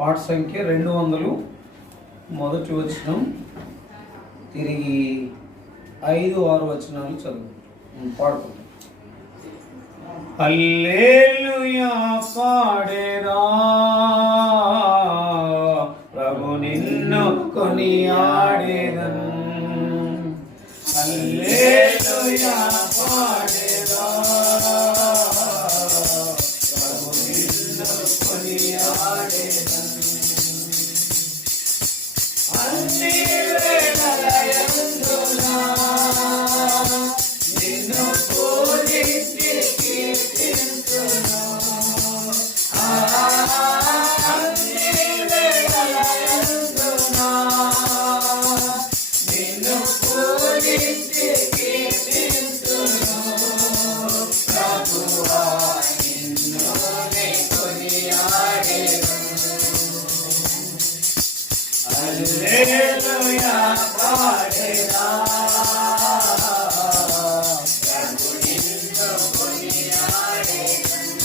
పాట సంఖ్య 200 మొదటి వచనం తిరిగి 5-6 వచనాలు చదువు పాడుకుంటాం. హల్లెలూయా పాడేదా ప్రభు నిన్ను కొనియాడేదన్. హల్లెలూయా పాడేదా ప్రభు నిన్ను కొనియాడేదన్. అన్ని వేళలయందునా నిన్ను పూజించి కీర్తింతును. అన్ని వేళలయందునా నిన్ను పూజించి కీర్తింతును. ప్రభువా నిన్ను కొనియాడెదను. హల్లెలూయా పాడేదా ప్రభు నిన్ను కొనియాడెదను.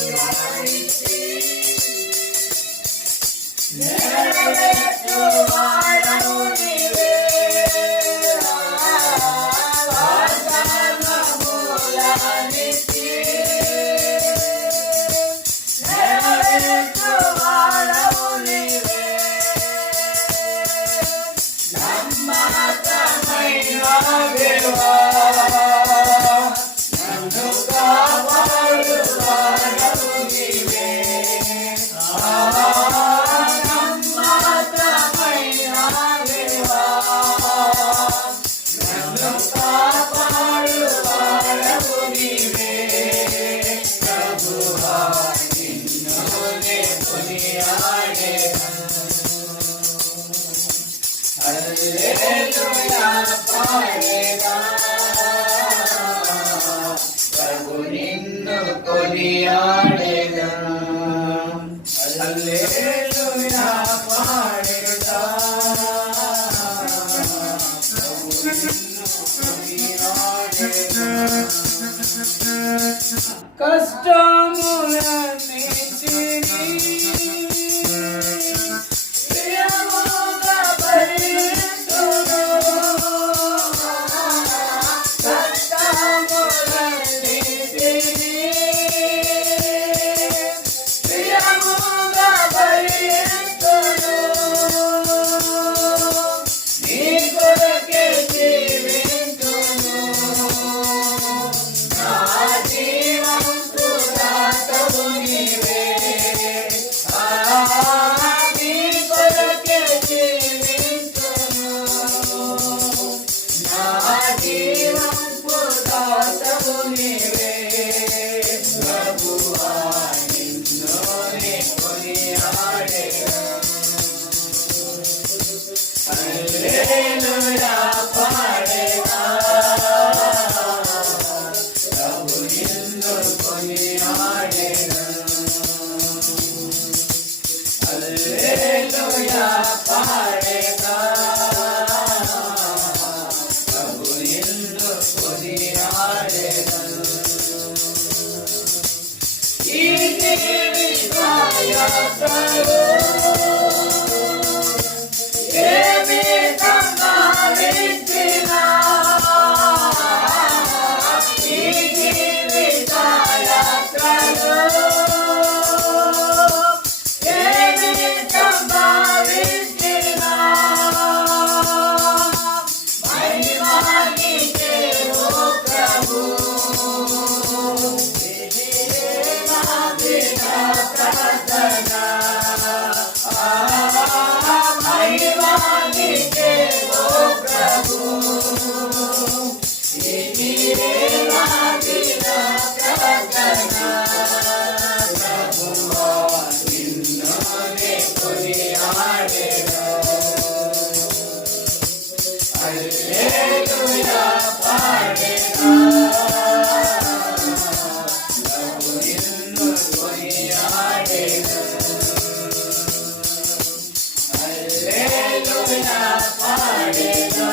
వాగ్దానములన్నిటి నెరవేర్చువాడవు నీవే. వాగ్దానములన్నిటి నెరవేర్చువాడవు నీవే. నమ్మకమైన దేవా నన్ను కాపాడువాడవు నీవే. నమ్మకమైన దేవా నన్ను కాపాడువాడవు నీవే. ప్రభువా నిన్ను కొనియాడెదను. హల్లెలూయా పాడేదా ప్రభు నిన్ను కొనియాడెదను. హల్లెలూయా పాడేదా ప్రభు నిన్ను కొనియాడెదను. కష్టములన్నిటినీ ప్రియముగా భరింతును. కష్టములన్నిటినీ ప్రియముగా భరింతును. నీ కొరకే జీవింతును. నా జీవంతు దాతవు నీవే. నీ కొరకే జీవింతును. నా జీవంతు దాతవు నీవే. ప్రభువా నిన్ను కొనియాడెదను. హల్లెలూయా పాడేదా ప్రభు నిన్ను కొనియాడెదను. హల్లెలూయా పాడేదా ప్రభు నిన్ను కొనియాడెదను. ఈ జీవితాయాత్రలో ఏమి సంపాదించినా, ఈ జీవితాయాత్రలో ఏమి సంపాదించినా, మహిమా నీకే ఓ ప్రభు. ఇదియే నా దిన ప్రార్థన. మహిమా నీకే ఓ ప్రభు. ఇదియే నా దిన ప్రార్థన. ప్రభువా నిన్ను కొనియాడెదను. హల్లెలూయా పాడేదా ప్రభు నిన్ను కొనియాడెదను. హల్లెలూయా పాడేదా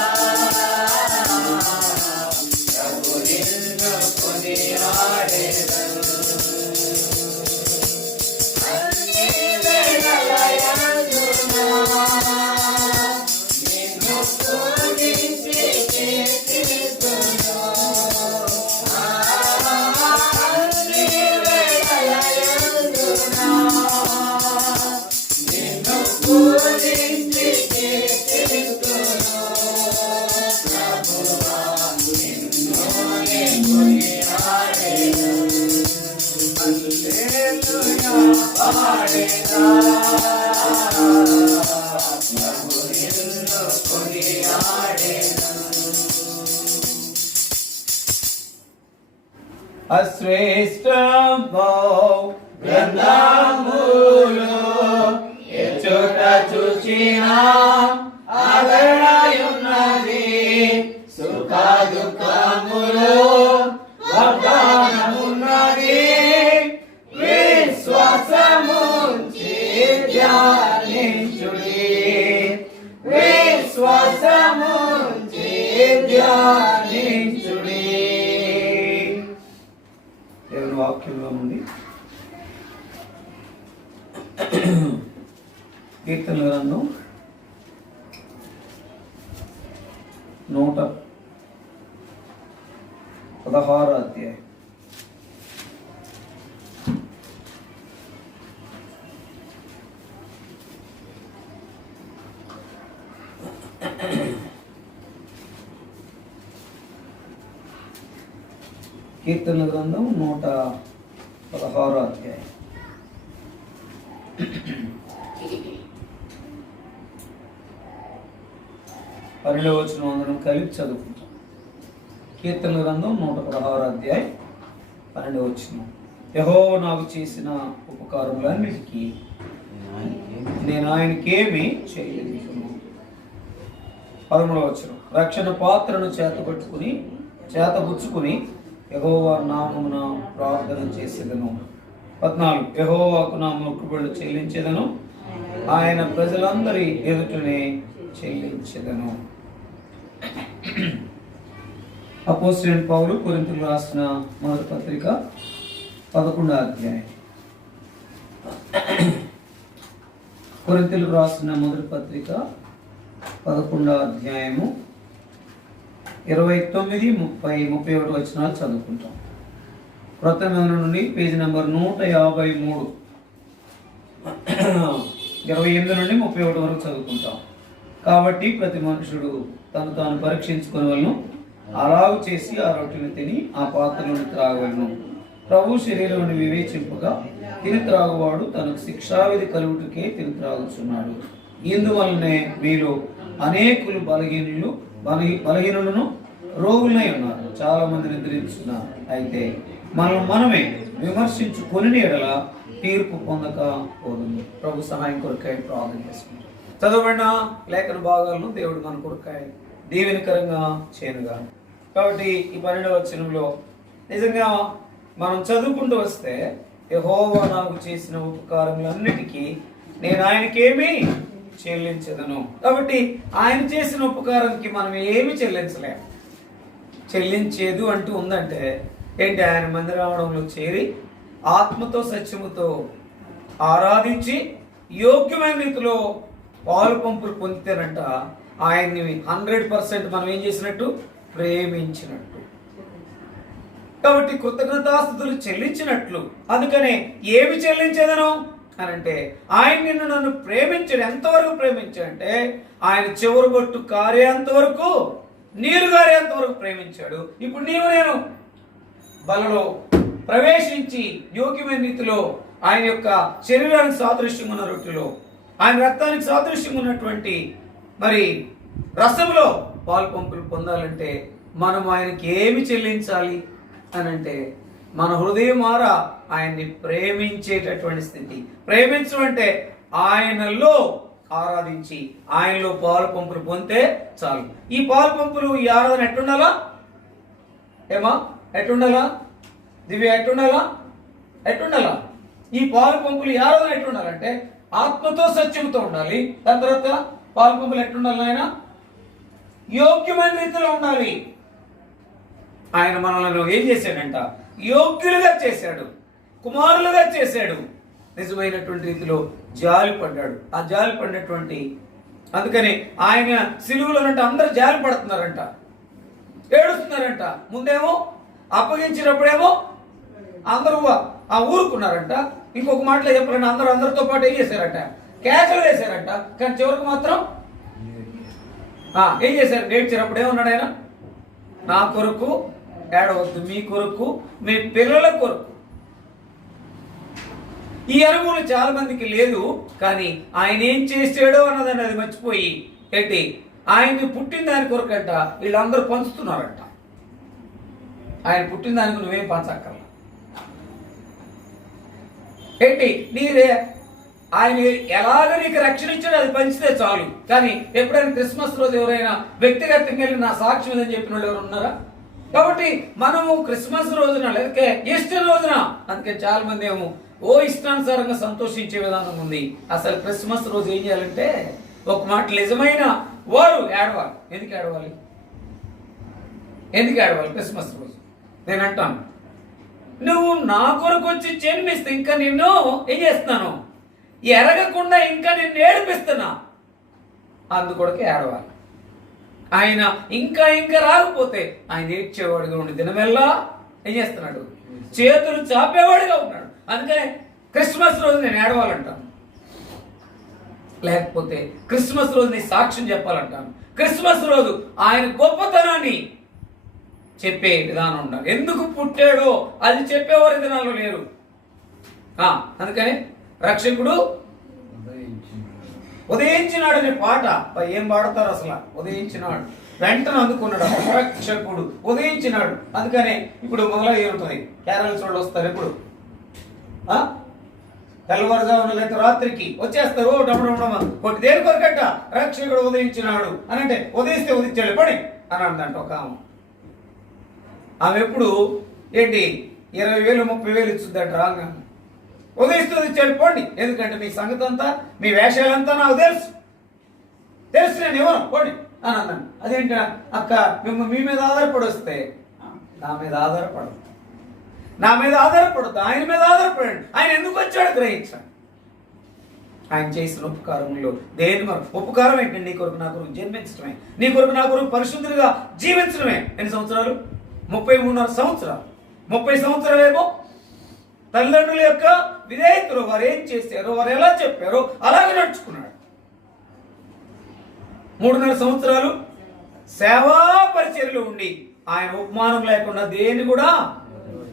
ప్రభు నిన్ను కొనియాడెదను. పాడేదా ప్రభు నిన్ను కొనియాడెను అశ్రేష్టమో గ్రంథములో ఎచ్చోట చూచినా ఆదరణయున్నది సుఖ దుఃఖములో వాగ్దానమున్నది విశ్వాసముంచి ధ్యానించుడి విశ్వాసముంచి ధ్యానించుడి దేవుని వాక్యంలో ఉంది కీర్తనల గ్రంథం 116 అధ్యాయం. కీర్తనల గ్రంథం 116 అధ్యాయం. పన్నెండవ వచనం అందరం కలిపి చదువుకుంటాం. కీర్తనల గ్రంథం 116 అధ్యాయం 12వ వచనం. యెహోవా నాకు చేసిన ఉపకారములన్నిటికీ నేను ఆయనకేమి చేయలేను. 13వ వచనం. రక్షణ పాత్రను చేతబుచ్చుకుని యెహోవా నామమున ప్రార్థన చేసేదను. 14. యెహోవాకు నా మొక్కుబడులు చెల్లించేదను, ఆయన ప్రజలందరి ఎదుటనే చెల్లించెదను. అపోస్తలుడైన పౌలు కొరింథీయులకు రాసిన మొదటి పత్రిక 11వ అధ్యాయం. కొరింథీయులకు రాసిన మొదటి పత్రిక 11వ అధ్యాయము 29, 30, 31 వచనాలు చదువుకుంటాం. క్రొత్త నిబంధన నుండి పేజీ నెంబర్ 153, 28 నుండి 31 వరకు చదువుకుంటాం. కాబట్టి ప్రతి మనుషుడు తను తాను పరీక్షించుకునే వాళ్ళను అలాగు చేసి ఆ రొట్టెను తిని ఆ పాత్రలను త్రాగవలను. ప్రభు శరీరం వివేచింపగా తిని త్రాగువాడు తనకు శిక్షావిధి కలుగుటకే తిని త్రాగుచున్నాడు. ఇందువల్లనే మీలో అనేకులు బలహీనులను రోగులై ఉన్నారు, చాలా మంది నిద్రించున్నారు. అయితే మనమే విమర్శించుకొని ఎడల తీర్పు పొందక పోదుము. ప్రభు సహాయం కొరకాయ ప్రార్థన చేసుకుంటాం. చదవబడిన లేఖన భాగాలను దేవుడు మన కొరకాయ దీవెనకరంగా చేయనుగా. కాబట్టి ఈ 12వ వచనంలో నిజంగా మనం చదువుకుంటూ వస్తే యెహోవా నాకు చేసిన ఉపకారములన్నిటికీ నేను ఆయనకేమీ చెల్లించదను. కాబట్టి ఆయన చేసిన ఉపకారానికి మనం ఏమి చెల్లించలేము. చెల్లించేదు అంటూ ఉందంటే ఏంటి? ఆయన మందిరావడంలో చేరి ఆత్మతో సత్యముతో ఆరాధించి యోగ్యమైన రీతిలో పాలు పంపులు పొందితేనంట ఆయన్ని 100% మనం ఏం చేసినట్టు? ప్రేమించినట్టు. కాబట్టి కృతజ్ఞతాస్తుతులు చెల్లించినట్లు. అందుకనే ఏమి చెల్లించేదను అని అంటే ఆయన నిన్ను నన్ను ప్రేమించాడు. ఎంతవరకు ప్రేమించాడంటే ఆయన చివరి బొట్టు కారేంత వరకు, నీరు గారేంత వరకు ప్రేమించాడు. ఇప్పుడు నీవు నేను బలలో ప్రవేశించి యోగ్యమైన రీతిలో ఆయన యొక్క శరీరానికి సాదృశ్యంగా ఉన్న రొట్టెలో, ఆయన రక్తానికి సాదృశ్యంగా ఉన్నటువంటి మరి రసంలో పాలు పంపులు పొందాలంటే మనం ఆయనకి ఏమి చెల్లించాలి అని అంటే మన హృదయం మారా ఆయన్ని ప్రేమించేటటువంటి స్థితి. ప్రేమించడం అంటే ఆయనలో ఆరాధించి ఆయనలో పాలు పంపులు పొందితే చాలు. ఈ పాలు పంపులు, ఈ ఆరాధన ఎట్టుండాలా? ఏమా ఎట్టుండాలా? దివ్య ఎట్టుండాలా? ఈ పాలు పంపులు ఈ ఆరాధన ఎట్టుండాలంటే ఆత్మతో సత్యంతో ఉండాలి. దాని తర్వాత పాలు పంపులు ఎట్టుండాలి? ఆయన యోగ్యమైన రీతిలో ఉండాలి. ఆయన మనల్ని ఏం చేశాడంట? యోగ్యులుగా చేశాడు, కుమారులుగా చేశాడు. నిజమైనటువంటి రీతిలో జాలి పడ్డాడు. ఆ జాలి పడినటువంటి అందుకని ఆయన సిలువలోనంట అందరూ జాలి పడుతున్నారంట, ఏడుస్తున్నారంట. ముందేమో అప్పగించినప్పుడేమో అందరూ ఆ ఊరుకున్నారంట. ఇంకొక మాటలో చెప్పాలంటే అందరితో పాటు ఏం చేశారంట? కేకలు వేశారంట. కానీ చివరికి మాత్రం ఏం చేశారు? ఏడ్చినప్పుడు ఏమన్నాడు ఆయన? నా కొరకు ఏడవద్దు, మీ కొరకు, మీ పిల్లల కొరకు ఈ అనుభవం చాలా మందికి లేదు. కానీ ఆయన ఏం చేసాడో అన్నదాన్ని అది మర్చిపోయి ఏంటి ఆయన్ని పుట్టిన దాని కొరకట వీళ్ళందరూ పంచుతున్నారంట. ఆయన పుట్టిన దానికి నువ్వేం పంచక్కర్లా. ఏంటి నీరే ఆయన ఎలాగ నీకు రక్షణ ఇచ్చాడో అది పంచితే చాలు. కానీ ఎప్పుడైనా క్రిస్మస్ రోజు ఎవరైనా వ్యక్తిగతంగా వెళ్ళి నా సాక్ష్యం ఏదని చెప్పిన వాళ్ళు ఎవరు ఉన్నారా? కాబట్టి మనము క్రిస్మస్ రోజున లేక ఈస్టర్ రోజున, అందుకే చాలా మంది ఏమో ఇష్టానుసారంగా సంతోషించే విధానం ఉంది. అసలు క్రిస్మస్ రోజు ఏం చేయాలంటే ఒక మాట నిజమైన వారు ఏడవాలి. ఎందుకు ఏడవాలి? ఎందుకు ఏడవాలి క్రిస్మస్ రోజు? నేను అంటాను, నువ్వు నా కొరకు వచ్చి జన్మిస్తే ఇంకా నిన్ను ఏం చేస్తున్నాను ఎరగకుండా ఇంకా నిన్ను ఏడిపిస్తున్నా, అందుకొరకు ఏడవాలి. ఆయన ఇంకా ఇంకా రాకపోతే ఆయన ఏడ్చేవాడుగా ఉండి దినమెల్లా ఏం చేస్తున్నాడు? చేతులు చాపేవాడుగా ఉన్నాడు. అందుకనే క్రిస్మస్ రోజు నేను ఏడవాలంటాను. లేకపోతే క్రిస్మస్ రోజు నీ సాక్ష్యం చెప్పాలంటాను. క్రిస్మస్ రోజు ఆయన గొప్పతనాన్ని చెప్పే విధానం ఉండాలి. ఎందుకు పుట్టాడో అది చెప్పేవారు విధానాలు లేరు. అందుకని రక్షకుడు ఉదయించినాడు అనే పాట ఏం పాడతారు అసలు? ఉదయించినాడు వెంటనే అందుకున్నాడు. రక్షకుడు ఉదయించినాడు. అందుకనే ఇప్పుడు మొదలై ఉంటుంది. కేరళ వాళ్ళు వస్తారు ఎప్పుడు తెల్లవారుజామున లేదా రాత్రికి వచ్చేస్తారు. కొట్టి దేని కొరకట రక్షకుడు ఉదయించినాడు అని అంటే ఉదయిస్తే ఉదించాడు పడి అని అందంట ఒక ఆమె ఎప్పుడు ఏంటి 20,000 30,000 ఇచ్చుద్దంట రాగా. ఉదయిస్తూ ఇచ్చాడు పోండి. ఎందుకంటే మీ సంగతి అంతా మీ వేషాలంతా నాకు తెలుసు నేను ఎవరు పోండి అని అన్నాను. అదేంటి అక్క మీ మీద ఆధారపడి వస్తే నా మీద ఆధారపడదు, నా మీద ఆధారపడదు, ఆయన మీద ఆధారపడండి. ఆయన ఎందుకు వచ్చాడు గ్రహించాడు. ఆయన చేసిన ఉపకారంలో దేని మరి ఉపకారం ఏంటండి? నీ కొరకు నా కొరకు జన్మించడమే, నీ కొరకు నా కొరకు పరిశుద్ధులుగా జీవించడమే. ఎన్ని సంవత్సరాలు? 33.5 సంవత్సరాలు. 30 సంవత్సరాలేమో తల్లిదండ్రుల యొక్క విధేయతలు, వారు ఏం చేశారో, వారు ఎలా చెప్పారో అలాగే నడుచుకున్నాడు. 3.5 సంవత్సరాలు సేవా పరిచర్యలో ఉండి ఆయన ఉపమానం లేకుండా దేన్ని కూడా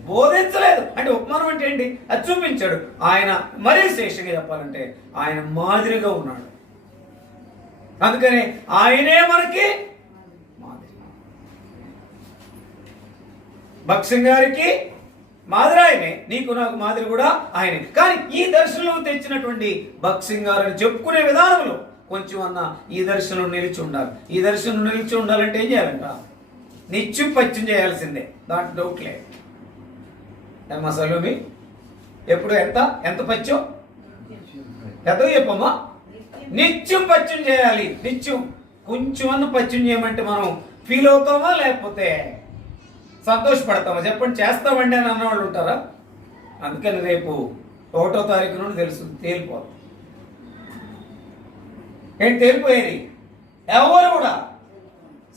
బోధించలేదు. అంటే ఉపమానం అంటే ఏంటి? అది చూపించాడు. ఆయన మరీ శేషంగా చెప్పాలంటే ఆయన మాదిరిగా ఉన్నాడు. అందుకని ఆయనే మనకి మాదిరి. భక్సింగ్ గారికి మాదిరి ఆయనే, నీకు నాకు మాదిరి కూడా ఆయనే. కానీ ఈ దర్శనం తెచ్చినటువంటి భక్సింగ్ గారిని చెప్పుకునే విధానంలో కొంచెం అన్న ఈ దర్శనం నిలిచి ఉండాలి. ఈ దర్శనం నిలిచి ఉండాలంటే ఏం చేయాలంట? నిత్యం పత్యం చేయాల్సిందే, దాంట్లో డౌట్ లేదు. ఏమ్మా సలోమి, ఎప్పుడు ఎంత పత్యం? ఎంతో చెప్పమ్మా. నిత్యం పత్యం చేయాలి. నిత్యం కొంచెం అన్న పత్యం చేయమంటే మనం ఫీల్ అవుతామా లేకపోతే సంతోషపడతామా? చెప్పండి. చేస్తామండి అని అన్నవాళ్ళు ఉంటారా? అందుకని రేపు 1వ తారీఖు నుండి తేలిపోదు. ఏంటి తేలిపోయేది? ఎవరు కూడా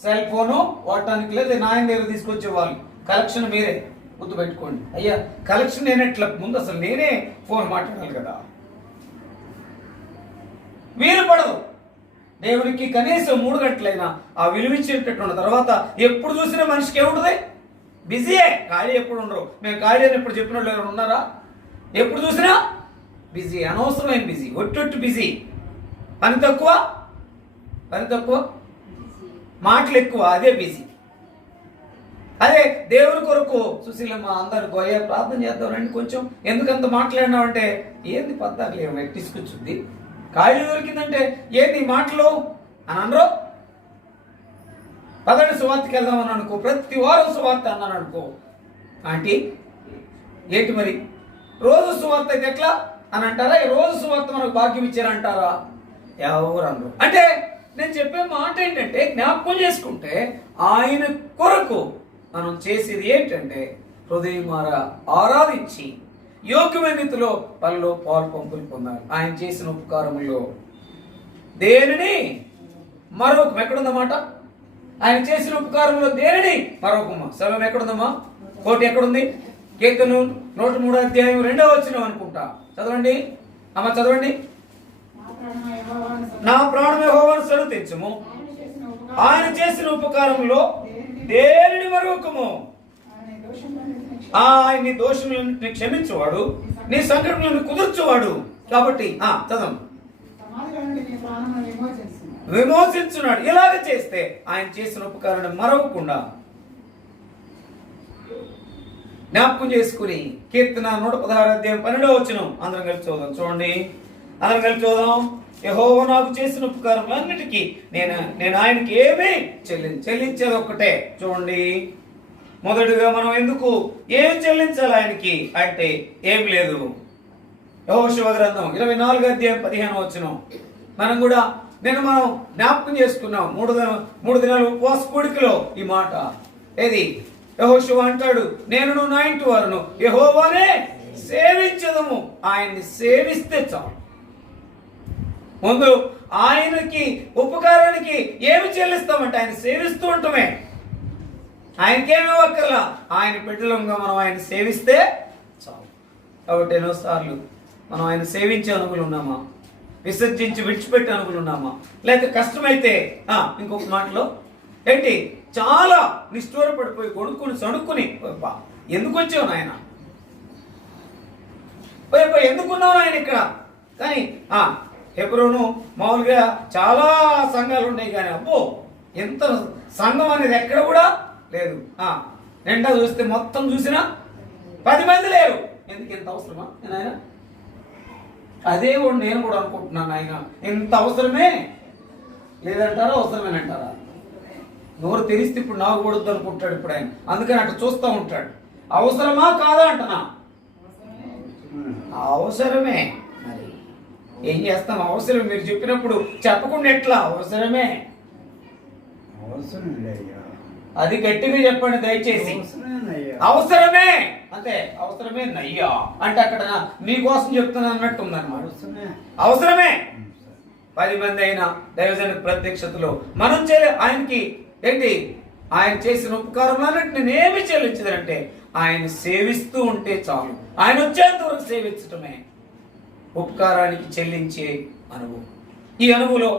సెల్ ఫోను వాడటానికి లేదు. నాయన దగ్గర తీసుకొచ్చే వాళ్ళు కలెక్షన్ మీరే గుర్తుపెట్టుకోండి. అయ్యా కలెక్షన్ నేనెట్లా ముందు అసలు నేనే ఫోన్ మాట్లాడాలి కదా. వీలు పడదు. దేవునికి కనీసం 3 గంటలైనా ఆ విలువిచ్చేటట్టు తర్వాత ఎప్పుడు చూసినా మనిషికి ఏముంటుంది? బిజీయే. ఖాళీ ఎప్పుడు ఉండరు. మేము ఖాళీ అని ఎప్పుడు చెప్పిన వాళ్ళు ఎవరు ఉన్నారా? ఎప్పుడు చూసినా బిజీ, అనవసరమైన బిజీ, ఒట్టొట్టు బిజీ. పని తక్కువ మాటలు ఎక్కువ, అదే బిజీ. అదే దేవుని కొరకు సుశీలమ్మ అందరు గోయ ప్రార్థన చేద్దామండి కొంచెం, ఎందుకంత మాట్లాడినామంటే ఏంది పద్దాకలు ఏమో తీసుకొచ్చుద్ది, ఖాళీ దొరికిందంటే ఏంది మాటలు అని అనరు. పదండి సువార్తకి వెళ్దామని అనుకో, ప్రతి వారం సువార్త అన్నాను అనుకో, ఆంటీ ఏంటి మరి రోజు సువార్త అయితే ఎట్లా అని అంటారా? ఈ రోజు సువార్త మనకు భాగ్యం ఇచ్చారంటారా? ఎవరు అనరు. అంటే నేను చెప్పే మాట ఏంటంటే జ్ఞాపకం చేసుకుంటే ఆయన కొరకు మనం చేసేది ఏంటంటే హృదయమార ఆరాధించి యోగ్యమైన రీతిలో పనిలో పాలు పంపులు పొందాలి. ఆయన చేసిన ఉపకారములో దేనిని మరొక ఎక్కడుందన్నమాట? ఆయన చేసిన ఉపకారంలో దేనిని మరొకమ్మ సెలవు ఎక్కడుందమ్మా? కోటి ఎక్కడుంది? కీర్తను 103వ అధ్యాయం 2వ వచనం అనుకుంటా. చదవండి అమ్మ, చదవండి. నా ప్రాణం యెహోవాను స్తుతించుము, ఆయన చేసిన ఉపకారంలో దేనిని మరొకము. నీ దోషములను క్షమించేవాడు, నీ సంకటములను కుదుర్చేవాడు. కాబట్టి చదవం, విమోచించున్నాడు. ఇలాగ చేస్తే ఆయన చేసిన ఉపకారాన్ని మరవకుండా జ్ఞాపకం చేసుకుని కీర్తన 116:12 అందరం కలిసి చూద్దాం. చూడండి, అందరం కలిసి చూద్దాం. యెహోవా నాకు చేసిన ఉపకారములన్నిటికీ నేను ఆయనకి ఏమీ చెల్లించేది ఒక్కటే. చూడండి, మొదటిగా మనం ఎందుకు ఏమి చెల్లించాలి ఆయనకి అంటే ఏం లేదు. యెహోషువ గ్రంథం 24:15 మనం కూడా మనం జ్ఞాపకం చేసుకున్నాం. మూడు దినాలు ఉపవాస కూడికలో ఈ మాట ఏది యెహోషువ అంటాడు, నేను నా ఇంటి వారును యెహోవానే సేవించదము. ఆయన్ని సేవిస్తే చాలు. ముందు ఆయనకి ఉపకారానికి ఏమి చెల్లిస్తామంటే ఆయన సేవిస్తూ ఉంటామే. ఆయనకేమి ఇవ్వక్కర్లా, ఆయన బిడ్డలంగా మనం ఆయన సేవిస్తే చాలు. కాబట్టి ఎన్నోసార్లు మనం ఆయన సేవించే అనుకులు ఉన్నామా, విసర్జించి విడిచిపెట్టే అనుకులు ఉన్నామా, లేక కష్టమైతే ఇంకొక మాటలో ఏంటి చాలా నిష్ఠూరపడిపోయి కొనుక్కుని సణుక్కుని ఎందుకు వచ్చావు నాయన, ఎందుకున్నావు ఆయన ఇక్కడ. కానీ హెబ్రోను మామూలుగా చాలా సంఘాలు ఉన్నాయి, కానీ అబ్బో ఎంత సంఘం అనేది ఎక్కడ కూడా లేదు. నిండా చూస్తే మొత్తం చూసినా 10 మంది లేరు. ఎందుకు ఇంత అవసరమా ఆయన? అదే నేను కూడా అనుకుంటున్నాను, ఆయన ఇంత అవసరమే లేదంటారా, అవసరమేనంటారా? నోరు తెరిస్తే ఇప్పుడు నాకు కూడద్దు అనుకుంటాడు ఇప్పుడు ఆయన. అందుకని అట్లా చూస్తూ ఉంటాడు. అవసరమా కాదా అంటున్నా, అవసరమే. మరి ఏం చేస్తాం, అవసరం. మీరు చెప్పినప్పుడు చెప్పకుండా ఎట్లా, అవసరమే. అది గట్టిగా చెప్పండి దయచేసి. అవసరమే అంతే, అవసరమే నయ్యా అంటే అక్కడ మీకోసం చెప్తున్నా అన్నట్టు ఉందన్నమాట. అవసరమే. 10 మంది అయినా దైవజన ప్రత్యక్షతలో మనం ఆయనకి ఏంటి, ఆయన చేసిన ఉపకారాలన్నిటి నేనేమి చెల్లించదంటే ఆయన సేవిస్తూ ఉంటే చాలు. ఆయన వచ్చేంత వరకు సేవించటమే ఉపకారానికి చెల్లించే అనుభవం. ఈ అనుభవంలో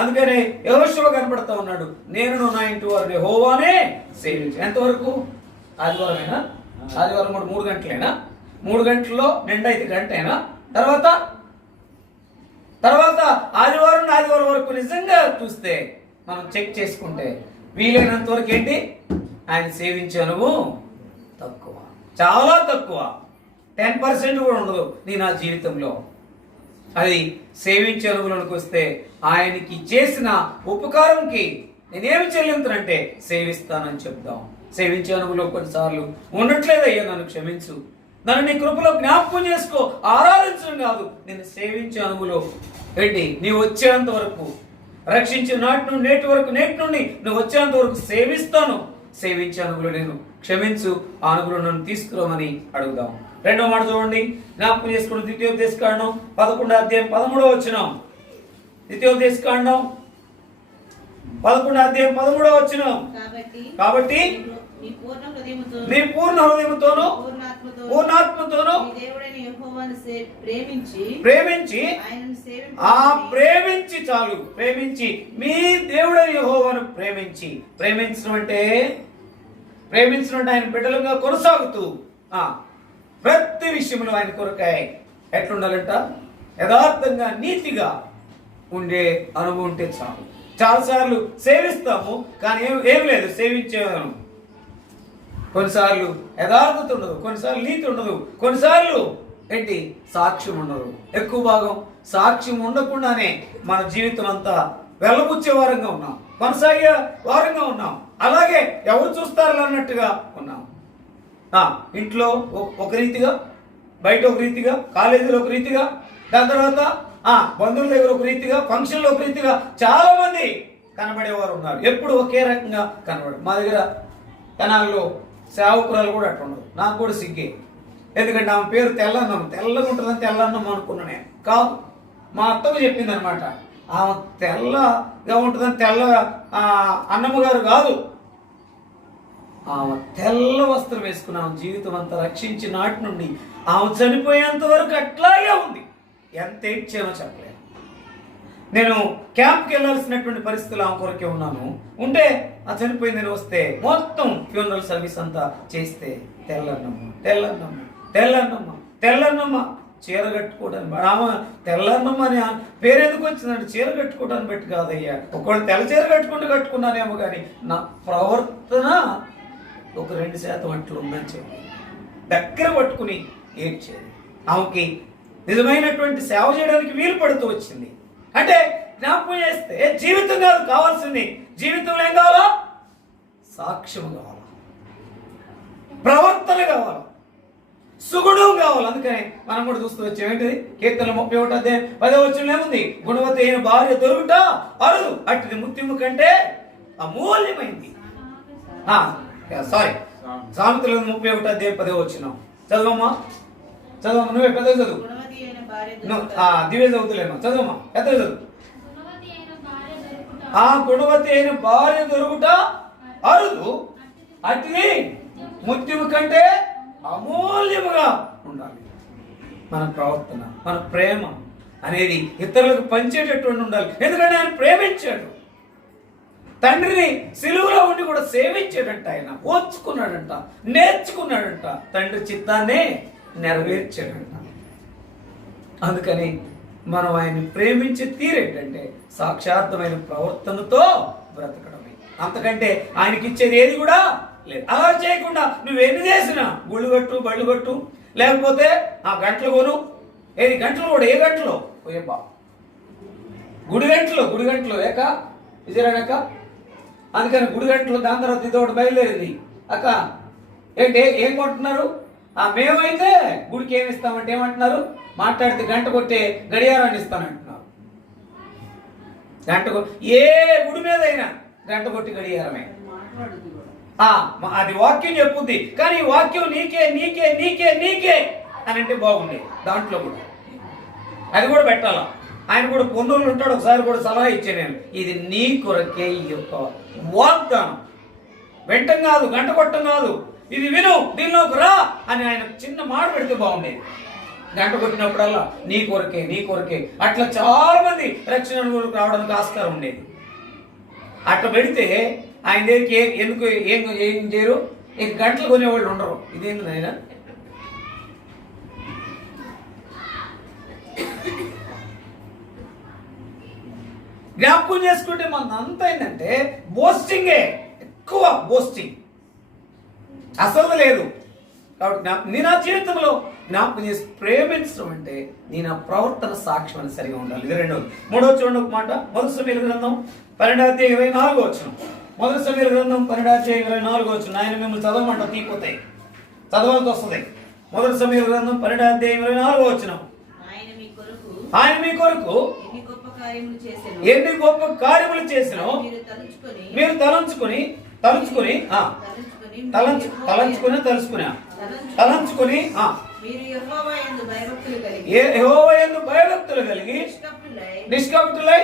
అందుకనే యెహోషువ కనబడతా ఉన్నాడు, నేను నా ఇంటి వారిని యెహోవానే సేవించు. ఎంతవరకు? ఆదివారమేనా? ఆదివారం కూడా 3 గంటలేనా? 3 గంటల్లో నిండా 5 గంటేనా? తర్వాత ఆదివారం వరకు నిజంగా చూస్తే మనం చెక్ చేసుకుంటే వీలైనంత వరకు ఏంటి, ఆయన సేవించే అనుభవం తక్కువ, చాలా తక్కువ. 10% కూడా ఉండదు నా జీవితంలో. అది సేవించే అనుభవంలోకి వస్తే ఆయనకి చేసిన ఉపకారంకి నేనేమి చెల్లించనంటే సేవిస్తానని చెప్దాం. సేవించే అనుభవంలో కొన్నిసార్లు ఉండట్లేదయ్యా, నన్ను క్షమించు, నన్ను నీ కృపలో జ్ఞాపకం చేసుకో, ఆరాధించడం కాదు, నేను సేవించే అనుభవంలో ఏంటి, నీవు వచ్చేంత వరకు, రక్షించిన నేటి నుండి నువ్వు వచ్చేంత వరకు సేవిస్తాను. సేవించే అనుభవంలో నేను క్షమించు, ఆ అనుభవంలో నన్ను తీసుకురామని అడుగుదాం. రెండో మాట చూడండి, జ్ఞాపకం చేసుకుని ద్వితీయోపదేశకాండం 11:13 ద్వితీయోపదేశకాండం 11:13 కాబట్టి నీ పూర్ణ హృదయముతోను పూర్ణాత్మతోను ప్రేమించి చాలు. ప్రేమించి మీ దేవుడైన యెహోవాను ప్రేమించడం అంటే ఆయన బిడ్డలుగా కొనసాగుతూ ప్రతి విషయంలో ఆయన కొరకాయ ఎట్లుండాలంట, యథార్థంగా నీతిగా ఉండే అనుభవం ఉంటే చాలు. చాలాసార్లు సేవిస్తాము కానీ ఏమి లేదు సేవించేవాను. కొన్నిసార్లు యథార్థత ఉండదు, కొన్నిసార్లు నీతి ఉండదు, కొన్నిసార్లు ఏంటి సాక్ష్యం ఉండదు. ఎక్కువ భాగం సాక్ష్యం ఉండకుండానే మన జీవితం అంతా వెళ్ళబుచ్చే వారంగా ఉన్నాం, కొనసాగే వారంగా ఉన్నాం. అలాగే ఎవరు చూస్తారు అన్నట్టుగా ఉన్నాం. ఇంట్లో ఒక రీతిగా, బయట ఒక రీతిగా, కాలేజీలో ఒక రీతిగా, దాని తర్వాత బంధువుల దగ్గర ఒక రీతిగా, ఫంక్షన్లో ఒక రీతిగా చాలా మంది కనబడేవారు ఉన్నారు. ఎప్పుడు ఒకే రకంగా కనబడరు. మా దగ్గర తెనాల్లో సేవకురాలు కూడా అట్లా ఉండదు. నాకు కూడా సిగ్గే, ఎందుకంటే ఆమె పేరు తెల్లన్నం, తెల్లగా ఉంటుందని తెల్లన్నం అనుకున్నా నేను. కాదు, మా అత్తకు చెప్పింది అనమాట, ఆమె తెల్లగా ఉంటుందని తెల్ల అన్నమ్మ గారు కాదు, ఆమె తెల్ల వస్త్రం వేసుకుని ఆమె జీవితం అంతా రక్షించి నాటి నుండి ఆమె చనిపోయేంత వరకు అట్లాగే ఉంది. ఎంత ఏడ్చానో చెప్పలేదు. నేను క్యాంప్కి వెళ్ళాల్సినటువంటి పరిస్థితులు ఆమె కొరకే ఉన్నాను. ఉంటే ఆ చనిపోయిందని వస్తే మొత్తం ఫ్యూనరల్ సర్వీస్ అంతా చేస్తే తెల్లన్నమ్మ చీర కట్టుకోవడానికి, ఆమె తెల్లన్నమ్మ అని పేరెందుకు వచ్చిందంటే చీర కట్టుకోవడానికి పెట్టి కాదయ్యా. ఒకవేళ తెల్ల చీర కట్టుకున్నానేమో కానీ నా ప్రవర్తన ఒక 2% అట్లు ఉందని చెప్పి దగ్గర పట్టుకుని ఏడ్చేది. ఆమెకి నిజమైనటువంటి సేవ చేయడానికి వీలు పడుతూ వచ్చింది. అంటే జ్ఞాపకం చేస్తే జీవితం కాదు కావాల్సింది, జీవితంలో ఏం కావాలా? సాక్ష్యం కావాలా, ప్రవర్తన కావాలా, సుగుణం కావాలి. అందుకని మనం కూడా చూస్తూ వచ్చాం. ఏంటిది? కీర్తన 31:10 ఏముంది? గుణవతి అయిన భార్య దొరుకుట అరుదు, అట్టిది ముత్యము కంటే అమూల్యమైంది. సామెతలు 31:10 చదవమ్మా, నువ్వే పెద్ద చదువు, దివ్య చదువుతులేమో చదవమ్మా, పెద్ద చదువు. గుణవతి అయిన భార్య దొరుకుట అరుదు, అట్టిది ముత్యము కంటే అమూల్యముగా ఉండాలి. మన ప్రవర్తన, మన ప్రేమ అనేది ఇతరులకు పంచేటటువంటి ఉండాలి. ఎందుకంటే ఆయన ప్రేమించాడు, తండ్రిని సిలువలో ఉండి కూడా సేవించాడంట, ఆయన ఓర్చుకున్నాడంట, నేర్చుకున్నాడంట, తండ్రి చిత్తాన్నే నెరవేర్చాడంట. అందుకని మనం ఆయన్ని ప్రేమించే తీరేంటంటే సాక్షార్థమైన ప్రవర్తనతో బ్రతకడమే. అంతకంటే ఆయనకి ఇచ్చేది ఏది కూడా లేదు. అలా చేయకుండా నువ్వేమి చేసినా గుళ్ళు కట్టు, బళ్ళు కట్టు, లేకపోతే ఆ గంటలు కొను. ఏది గంటలు కూడా? ఏ గంటలో పోయేబ్బా, గుడి గంటలు ఏక విజయరాడక్క. అందుకని గుడి గంటలు, దాని తర్వాత ఇదొకటి బయలుదేరింది. అక్క ఏంటి ఏం కొంటున్నారు? మేమైతే గుడికి ఏమి ఇస్తామంటే ఏమంటున్నారు? మాట్లాడితే గంట కొట్టే గడియారాన్ని ఇస్తానంటున్నారు. ఏ గుడి మీద అయినా గంట కొట్టి గడియారమే. అది వాక్యం చెప్పుద్ది, కానీ ఈ వాక్యం నీకే నీకే నీకే నీకే అని అంటే బాగుండేది. దాంట్లో కూడా అది కూడా పెట్టాలా. ఆయన కూడా పొన్నులు ఉంటాడు. ఒకసారి కూడా సలహా ఇచ్చే నేను, ఇది నీ కొరకే ఈ యొక్క వాగ్దానం, వెంటం కాదు, గంట కొట్టం కాదు, ఇది విను, దీనిలోకి రా అని ఆయన చిన్న మాట పెడితే బాగుండేది. గంట కొట్టినప్పుడల్లా నీ కొరకే నీ కొరకే. అట్లా చాలా మంది రక్షణ అనుభవాలకు రావడానికి ఆస్కారం ఉండేది. అట్లా పెడితే ఆయన దగ్గరికి ఎందుకు ఏం చేయరు? గంటలు కొనేవాళ్ళు ఉండరు. ఇదేంది నాయన? జ్ఞాపకం చేసుకుంటే మన అంత ఏంటంటే బోస్టింగే, ఎక్కువ బోస్టింగ్ అసలు లేదు. కాబట్టి నేను నా జీవితంలో జ్ఞాపకం చేసి ప్రేమించడం అంటే నేను ఆ ప్రవర్తన సాక్ష్యం అని సరిగా ఉండాలి. ఇది రెండవది. మూడవ చూడండి ఒక మాట, 1 సమూయేలు గ్రంథం 12:24. 1 సమూయేలు గ్రంథం 12:24. ఆయన మిమ్మల్ని చదవమంట తీపోతాయి, చదవాల్సి వస్తుంది. 1 సమూయేలు గ్రంథం 12:24. ఆయన మీ కొరకు ఎన్ని గొప్ప కార్యములు చేసినో మీరు తలంచుకుని యెహోవా యందు భయభక్తులు కలిగి నిష్కపటులై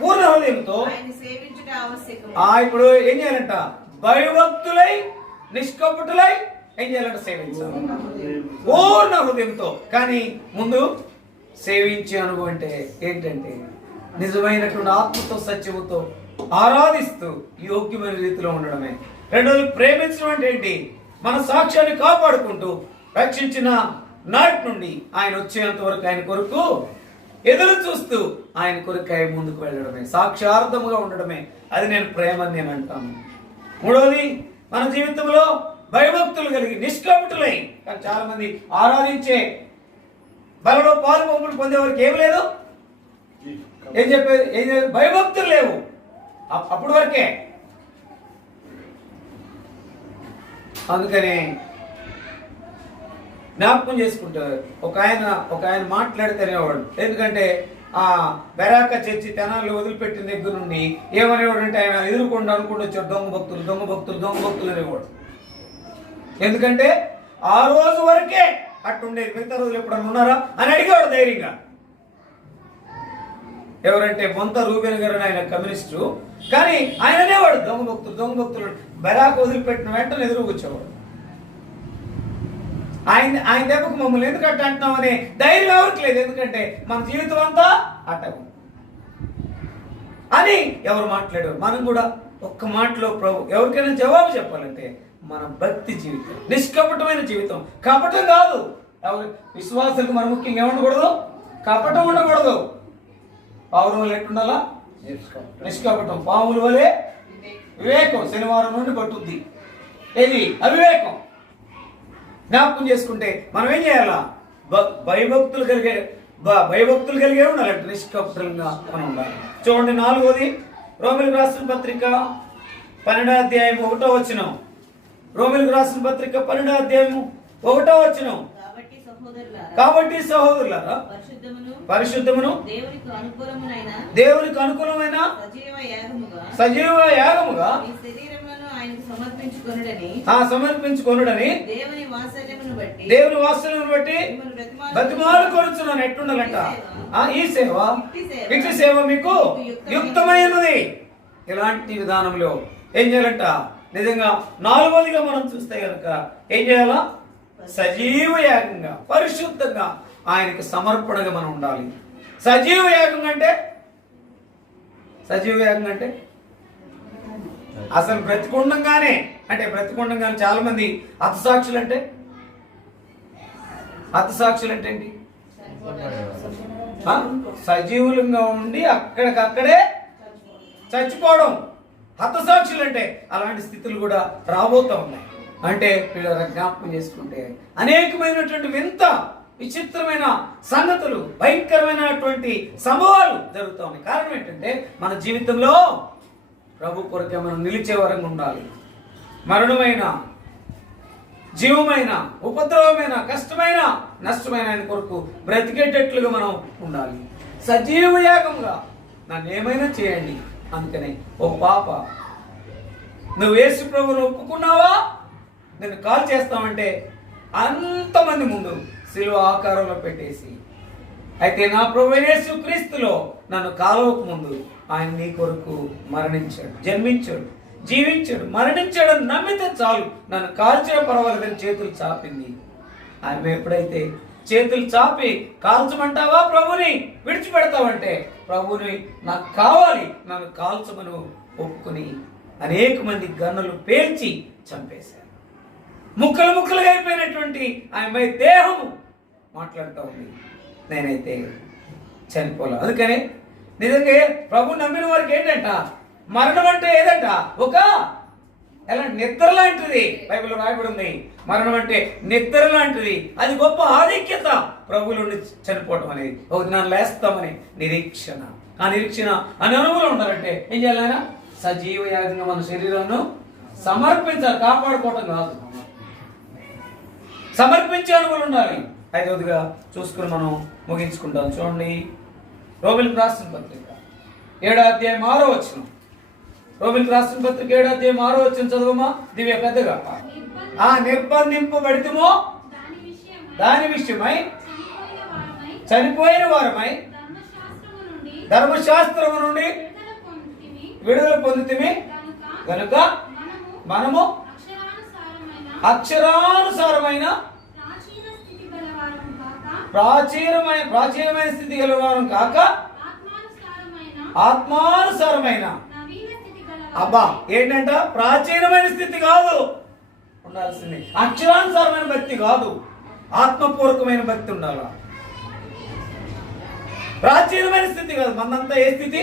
పూర్ణ హృదయంతో. ఇప్పుడు ఏం చేయాలంట? భయభక్తులై నిష్కపటులై ఏం చేయాలంట? సేవించాలి పూర్ణ హృదయంతో. కానీ ముందు సేవించే అనుభవం అంటే ఏంటంటే నిజమైనటువంటి ఆత్మతో సత్యముతో ఆరాధిస్తూ యోగ్యమైన రీతిలో ఉండడమే. రెండోది ప్రేమించడం అంటే ఏంటి? మన సాక్ష్యాన్ని కాపాడుకుంటూ రక్షించిన నాటి నుండి ఆయన వచ్చేంత వరకు ఆయన కొరకు ఎదురు చూస్తూ ఆయన కొరకు ముందుకు వెళ్ళడమే, సాక్షార్థముగా ఉండడమే. అది నేను ప్రేమని నేను అంటాను. మూడోది మన జీవితంలో భయభక్తులు కలిగి నిష్కపటులై. కానీ చాలా మంది ఆరాధించే బలలో పాలు పంపులు పొందేవారికి ఏం లేదు, ఏం చెప్పేది, ఏం లేదు, భయభక్తులు లేవు. అప్పుడు వరకే. అందుకని జ్ఞాపకం చేసుకుంటారు. ఒక ఆయన మాట్లాడితేనేవాడు. ఎందుకంటే ఆ బెరాక చర్చి తెనాల్లో వదిలిపెట్టిన దగ్గర నుండి ఏమనేవాడు అంటే ఆయన ఎదురుకుండా అనుకుంటూ వచ్చాడు, దొంగ భక్తులు అనేవాడు. ఎందుకంటే ఆ రోజు వరకే అట్టుండేది, మిగతా రోజులు ఎప్పుడన్నా ఉన్నారా అని అడిగేవాడు ధైర్యంగా. ఎవరంటే బొంత రూబెన్ గారు, ఆయన కమ్యూనిస్టు. కానీ ఆయన అనేవాడు దొంగ భక్తులు. బెరాక్ వదిలిపెట్టిన వెంటనే ఎదురు వచ్చేవాడు. ఆయన దెబ్బకు మమ్మల్ని ఎందుకు అట్ట అంటున్నామని ధైర్యం ఎవరికి లేదు. ఎందుకంటే మన జీవితం అంతా అట్టకు. అని ఎవరు మాట్లాడారు? మనం కూడా ఒక్క మాటలో ప్రభు ఎవరికైనా జవాబు చెప్పాలంటే మన భక్తి జీవితం, నిష్కపటమైన జీవితం. కపటం కాదు. ఎవరు విశ్వాసులకు మన ముఖ్యంగా ఏముండకూడదు? కపటం ఉండకూడదు. పావురం వల్ల ఎట్టుండాలా? నిష్కపటం. పాముల వలె వివేకం శనివారం నుండి పట్టుద్ది. ఏది? అవివేకం. జ్ఞాపకం చేసుకుంటే మనం ఏం చేయాలా? భయభక్తులు కలిగే ఉండాలంటే నిష్కపటంగా మనం ఉండాలి. చూడండి 4వది రోమిలకు రాసిన పత్రిక 12వ అధ్యాయం 1వ వచనం. రోమిలకు రాసిన పత్రిక 12వ అధ్యాయం 1వ వచనం. కాబట్టి సహోదరులారా పరిశుద్ధమును దేవునికి అనుకూలమైన సజీవ యాగముగా సమర్పించుకొనుడని దేవుని వాత్సల్యమును బట్టి బతిమాలు కొనుచున్నాను. ఎట్టుండాలంట? ఈ సేవ ఇటు సేవ మీకు యుక్తమైనది. ఇలాంటి విధానంలో ఏం చేయాలంట? నిజంగా 4వదిగా మనం చూస్తే కనుక ఏం చేయాలా? సజీవ యాగంగా పరిశుద్ధంగా ఆయనకు సమర్పణగా మనం ఉండాలి. సజీవ యాగం అంటే అసలు బ్రతికుండంగానే చాలా మంది హతసాక్షులు అంటే ఏంటి? సజీవులంగా ఉండి అక్కడికక్కడే చచ్చిపోవడం హతసాక్షులు అంటే. అలాంటి స్థితులు కూడా రాబోతూ ఉన్నాయి. అంటే పిల్లల జ్ఞాపకం చేసుకుంటే అనేకమైనటువంటి వింత విచిత్రమైన సంగతులు, భయంకరమైనటువంటి సంభవాలు జరుగుతూ ఉన్నాయి. కారణం ఏంటంటే మన జీవితంలో ప్రభు కొరకే మనం నిలిచే వరంగా ఉండాలి. మరణమైన, జీవమైన, ఉపద్రవమైన, కష్టమైన, నష్టమైన ఆయన కొరకు బ్రతికేటట్లుగా మనం ఉండాలి. సజీవ యాగంగా నన్ను ఏమైనా చేయండి. అందుకనే ఓ పాప, నువ్వు యేసు ప్రభువును ఒప్పుకున్నావా? నేను కాల్ చేస్తామంటే అంతమంది ముందు శిలువ ఆకారంలో పెట్టేసి, అయితే నా ప్రభు యేసు క్రీస్తులో నన్ను కాలవకు ముందు ఆయన నీ కొరకు మరణించాడు, జన్మించాడు, జీవించాడు, మరణించాడు నమ్మితే చాలు, నన్ను కాల్చిన పర్వాలేదని చేతులు చాపింది. ఆమె ఎప్పుడైతే చేతులు చాపి కాల్చమంటావా ప్రభుని విడిచిపెడతావంటే, ప్రభుని నాకు కావాలి, నన్ను కాల్చమని ఒప్పుకుని అనేక మంది గన్నులు పేల్చి చంపేశారు. ముక్కలు ముక్కలుగా అయిపోయినటువంటి ఆమె దేహము మాట్లాడుతూ ఉంది, నేనైతే చనిపోలే. అందుకని నిజంగా ప్రభు నమ్మిన వారికి ఏంటంట? మరణం అంటే ఏదంట? ఒక ఎలా నిద్ర లాంటిది. బైబిల్లో రాయబడి ఉంది, మరణం అంటే నిద్ర లాంటిది. అది గొప్ప ఆధిక్యత. ప్రభువుల నుండి చనిపోవటం అనేది ఒక దినాన్ని లేస్తామని నిరీక్షణ. ఆ నిరీక్షణ అని అనుభవం ఉండాలంటే ఏం చేయాలైనా? సజీవ యాగంగా మన శరీరాన్ని సమర్పించాలి. కాపాడుకోవటం కాదు, సమర్పించే అనుభవం ఉండాలి. 5వదిగా చూసుకుని మనం ముగించుకుంటాం. చూడండి రోమిలకు రాసిన పత్రిక 7వ అధ్యాయం 6వ వచనం. రోమిలకు రాసిన పత్రిక 7వ అధ్యాయం 6వ వచనం చదవమా దివ్య పెద్దగా. నిర్బంధింపబడితేమో దాని విషయమై చనిపోయిన వారమై ధర్మశాస్త్రము నుండి విడుదల పొందితిమి కనుక మనము అక్షరానుసారమైన ప్రాచీనమైన స్థితి గలవారం కాక ఆత్మానుసారమైన. అబ్బా ఏంటంట? ప్రాచీనమైన స్థితి కాదు ఉండాల్సింది, అక్షరానుసారమైన భక్తి కాదు, ఆత్మపూర్వకమైన భక్తి ఉండాలా. ప్రాచీనమైన స్థితి కాదు. మనంతా ఏ స్థితి?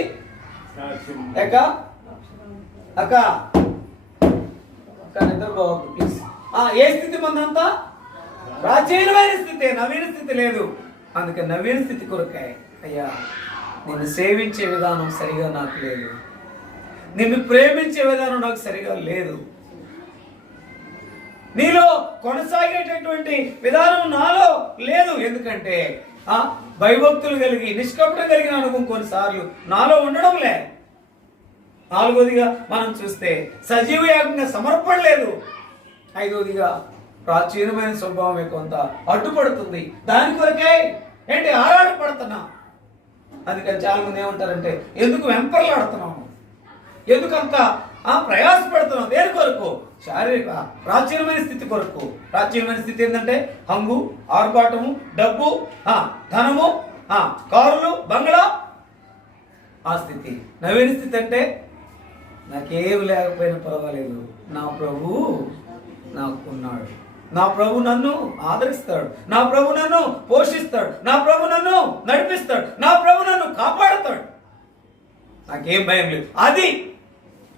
నిద్రపోవద్దు ప్లీజ్. ఏ స్థితి మనంతా? ప్రాచీనమైన స్థితి, నవీన స్థితి లేదు. అందుకే నవీన స్థితి కొరకే అయ్యా నిన్ను సేవించే విధానం సరిగా నాకు లేదు, నిన్ను ప్రేమించే విధానం నాకు సరిగా లేదు, నీలో కొనసాగేటటువంటి విధానం నాలో లేదు. ఎందుకంటే భయభక్తులు కలిగి నిష్కపటం కలిగిన అనుభవం కొన్నిసార్లు నాలో ఉండడం లే. 4వదిగా మనం చూస్తే సజీవ యాగంగా సమర్పణ లేదు. 5వదిగా ప్రాచీనమైన స్వభావం కొంత అడ్డుపడుతుంది. దాని కొరకే ఏంటి ఆరాటపడుతున్నా. అందుకని చాలా మంది ఏమంటారంటే, ఎందుకు వెంపర్లాడుతున్నాము, ఎందుకంత ప్రయాసపడుతున్నాం? దేని కొరకు? శారీరక ప్రాచీనమైన స్థితి కొరకు. ప్రాచీనమైన స్థితి ఏంటంటే హంగు, ఆర్భాటము, డబ్బు, ధనము, కారులు, బంగ్లా, ఆ స్థితి. నవీన స్థితి అంటే నాకేమి లేకపోయినా పర్వాలేదు, నా ప్రభు నాకున్నాడు, నా ప్రభు నన్ను ఆదరిస్తాడు, నా ప్రభు నన్ను పోషిస్తాడు, నా ప్రభు నన్ను నడిపిస్తాడు, నా ప్రభు నన్ను కాపాడుతాడు, నాకేం భయం లేదు. అది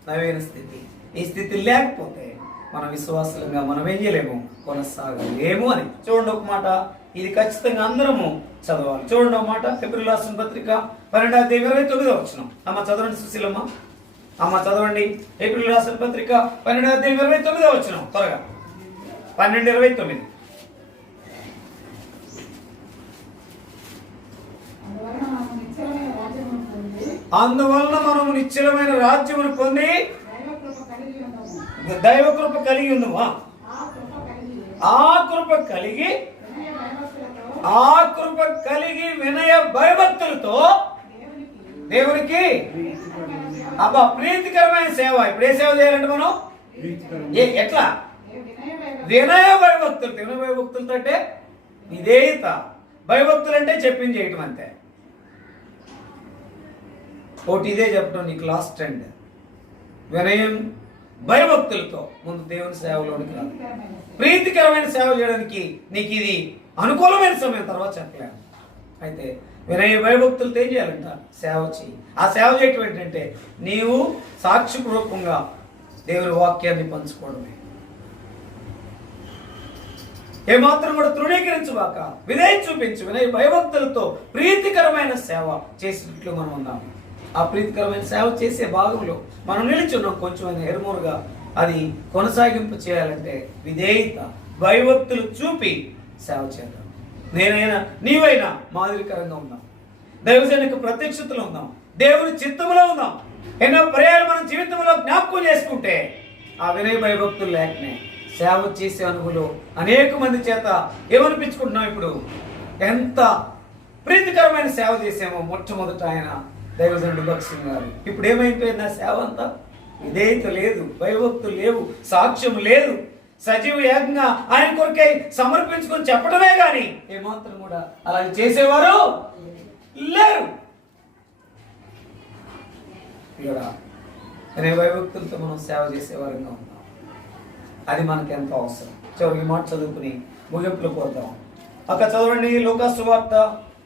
నవీన స్థితి. ఈ స్థితి లేకపోతే మన విశ్వాసంగా మనం ఏం చేయలేము, కొనసాగలేము అని. చూడండి ఒక మాట, ఇది ఖచ్చితంగా అందరము చదవాలి. చూడండి ఒక మాట, ఫిబ్రవరి రాసిన పత్రిక 12:29. అమ్మ చదవండి సుశీలమ్మ, అమ్మ చదవండి. ఏప్రిల్ రాసిన పత్రిక 12:29 త్వరగా. 12:29. అందువలన మనము నిశ్చలమైన రాజ్యమును పొంది దైవ కృప కలిగి ఉందమా. ఆ కృప కలిగి వినయ భయభక్తులతో దేవునికి ప్రీతికరమైన సేవ. ఇప్పుడు ఏ సేవ చేయాలంటే మనం ఎట్లా? వినయ భయభక్తులతో. వినయ భయభక్తులతో అంటే విధేయత. భయభక్తులు అంటే చెప్పింది చేయటం అంతే. ఒకటి ఇదే చెప్పడం నీకు లాస్ట్ అండ్. వినయం భయభక్తులతో ముందు దేవుని సేవలోనికి రాదు. ప్రీతికరమైన సేవ చేయడానికి నీకు ఇది అనుకూలమైన సమయం, తర్వాత చెప్పలేము. అయితే వినయ భయభక్తులతో ఏం చేయాలంట? సేవ చేయి. ఆ సేవ చేయటం ఏంటంటే నీవు సాక్షిపూర్వకంగా దేవుని వాక్యాన్ని పంచుకోవడమే. ఏమాత్రం కూడా తృణీకరించువాక వినయం చూపించు. వినయ భయభక్తులతో ప్రీతికరమైన సేవ చేసినట్లు మనం ఉన్నాము. ఆ ప్రీతికరమైన సేవ చేసే భాగంలో మనం నిలిచున్నాం. కొంచెం ఎరుమూరుగా అది కొనసాగింపు చేయాలంటే విధేయత భయభక్తులు చూపి సేవ చేద్దాం. నేనైనా నీవైనా మాదిరికరంగా ఉందాం. దైవజనునికి ప్రత్యక్షతలో ఉందాం. దేవుని చిత్తములో ఉందాం. ఎన్నో పర్యాలు మనం జీవితంలో జ్ఞాపకం చేసుకుంటే ఆ వినయ భయభక్తులు లేకనే సేవ చేసే అనుభవం అనేక మంది చేత ఏమనిపించుకుంటున్నాం. ఇప్పుడు ఎంత ప్రీతికరమైన సేవ చేసామో మొట్టమొదట ఆయన దైవజనుడు భక్సింగ్ గారు. ఇప్పుడు ఏమైపోయింది? ఆ సేవ అంతా విధేయత లేదు, భయభక్తులు లేవు, సాక్ష్యం లేదు. సజీవ యాగంగా ఆయన కొరకై సమర్పించుకొని చెప్పడమే కానీ ఏమాత్రం కూడా అలా చేసేవారు లేరు. అనే భయభక్తులతో మనం సేవ చేసేవారంగా ఉన్నాం. అది మనకి ఎంతో అవసరం. చివరికి మాట చదువుకుని ముగింపులు కోద్దాం. అక్కడ చదవండి, లూకా సువార్త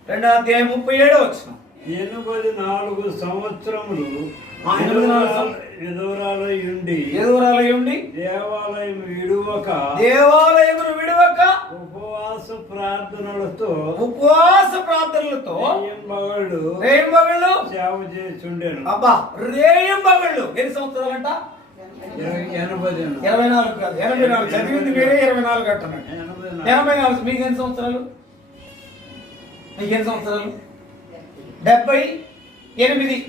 2:37. 84 సంవత్సరములు ఎదురాలయుండి దేవాలయం విడువక ఉపవాస ప్రార్థనలతో రేయింబగళ్ళు సేవ చేస్తుండేను. అబ్బా, రేయింబగళ్ళు. ఎన్ని సంవత్సరాలంట? 24 కాదు, 84. చదివింది వేరే, 24 అంటున్నాడు. 84. మీకు ఎన్ని సంవత్సరాలు? 78.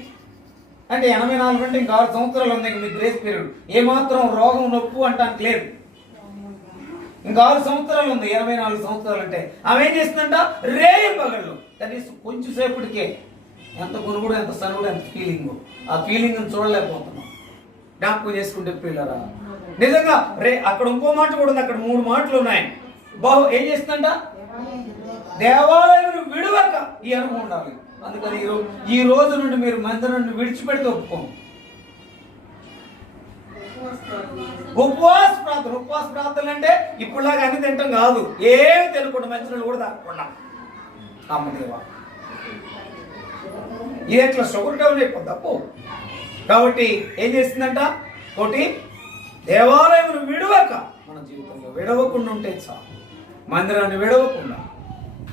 అంటే 84 అంటే ఇంకా 6 సంవత్సరాలు ఉంది మీకు గ్రేస్ పీరియడ్. ఏమాత్రం రోగం నొప్పు అంటానికి లేదు. ఇంకా 6 సంవత్సరాలు ఉంది. 84 సంవత్సరాలు అంటే ఆమె ఏం చేస్తుందంట? రేయింబగళ్ళు. కనీసం కొంచెం సేపటికే ఎంత గురుగుడు, ఎంత సనుగుడు, ఎంత ఫీలింగ్. ఆ ఫీలింగ్ చూడలేకపోతున్నాం. జ్ఞాపకం చేసుకుంటే పిల్లరా నిజంగా అక్కడ ఇంకో మాట కూడా ఉంది. అక్కడ 3 మాటలు ఉన్నాయి. ఏం చేస్తుందంట? దేవాలయం విడువక ఈ అనుభవం ఉండాలి. అందుకని ఈ రోజు నుండి మీరు మందిరం నుండి విడిచిపెడితే ఒప్పుకోం. ఉపవాస ప్రార్థనలు అంటే ఇప్పుడులాగా అన్ని తింటాం కాదు. ఏమి తినకుండా మంచి కూడా తాగకుండా అమ్మదేవా ఇది ఎట్లా షుగర్ డౌన్ అయిపోద్ది తప్పు. కాబట్టి ఏం చేస్తుందంట? ఒకటి, దేవాలయం విడవక, మన జీవితంలో విడవకుండా ఉంటే చాలు. మందిరాన్ని విడవకుండా.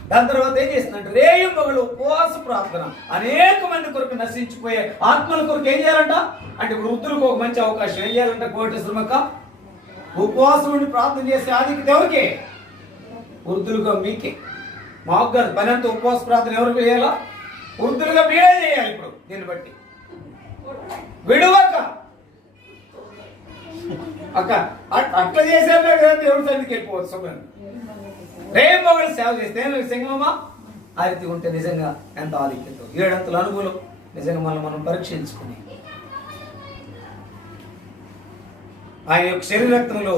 దాని తర్వాత ఏం చేస్తుందంటే రేయింబగళ్ళు ఉపవాస ప్రార్థన. అనేక మంది కొరకు నశించిపోయే ఆత్మల కొరకు ఏం చేయాలంట? అంటే వృద్ధులకు ఒక మంచి అవకాశం. ఏం చేయాలంట? కోటేశ్వరమక్క ఉపవాసం నుండి ప్రార్థన చేసే ఆధిక్యత ఎవరికి? వృద్ధులుగా మీకే. మాకు కాదు పని అంతా. ఉపవాస ప్రార్థన ఎవరికి చేయాలా? వృద్ధులుగా మీరే చేయాలి. ఇప్పుడు దీన్ని బట్టి విడువక అక్క అట్లా చేసేదే కదా దేవుడి సన్నిధికి వెళ్ళిపోవచ్చు. రేయింబగళ్ళు సేవ చేస్తే సింగమమ్మా ఆ రీతి ఉంటే నిజంగా ఎంత ఆధిక్యత. 7 అంతల అనుభవం నిజంగా మనం పరీక్షించుకుని ఆయన యొక్క శరీరక్తంలో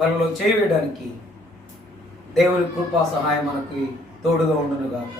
బలలో చేయవేయడానికి దేవుని కృపా సహాయం మనకి తోడుగా ఉండును గాక.